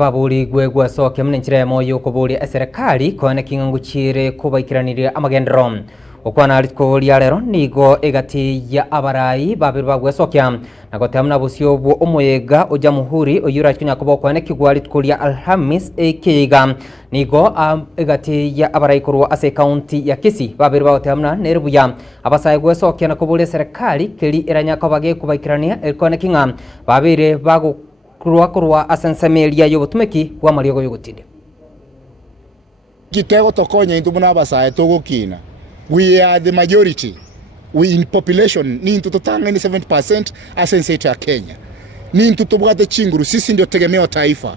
Baburi gwegwa soke mnenchire moyo kuburi serikali kone kingangu chire kubaikiraniria amagendro okwana aritko liarero nigo egati ya abarai babiri bagwesokya nagotamna busyo bwo omuyega oja muhuri oyura kinya kubo kwane kigwari tkulia Alhamis ekiga nigo egati ya abarai kurwa ase county ya Kisii babiri bagotamna nerbuya abasai gwesokya nakuburi serikali keli iranya kabage kubaikirania ekone kinga babiri bago kurwa asensemelia yobutumeki wa mariego yogutinde kitego tokonya intumuna basaye togokina. We are the majority. We in population ni tutotanga ni 70% asensete ya Kenya. Ni tutobwate chinguru sisi ndio tegemeo taifa.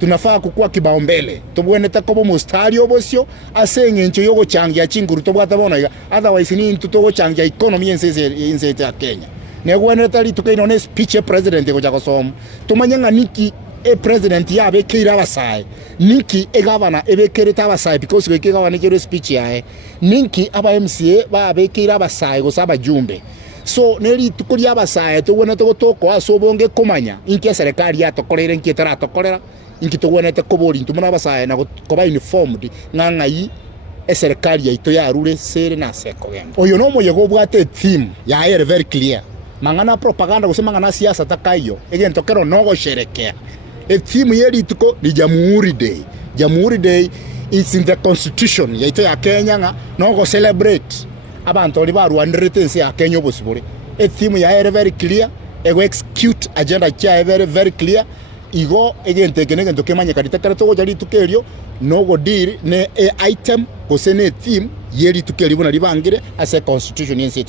Tunafaa kukua kibaumbele. Tobweneta kobo mustari obosyo asenge ncho yogo changia chinguru tobwata bona otherwise ni tutogo changia economy ensete ya Kenya. Negweneta li tukainone speech president ko jakosom tumanyanga niki president yabe kira abasai niki governor ebe kereta abasai because we governor kiro speech yae niki aba MCA babe kira abasai go saba jumbe so neri tukuri abasai tubona toko asobonge komanya inki serikali yatokorera inki taratokorera inki tubonete kobori ntumuna abasai na koba uniformed ngangai serikali yaito yarure sere na seko gendo oyo no moyego bwate theme ya very clear mangana propaganda kusema ngana siasa takayo egento kero nogo sherekea theme yeli tuko ni Jamhuri Day. Jamhuri Day is in the constitution yaito ya Kenya nga nogo celebrate abantu oli baru andretense ya Kenya obosibore theme ya very clear ego execute agenda cha very clear igo egente kenegento kemanya kaditakara to jali tukelio nogo deal ne item kosene theme yeli tukeli bona libangire as a constitution yense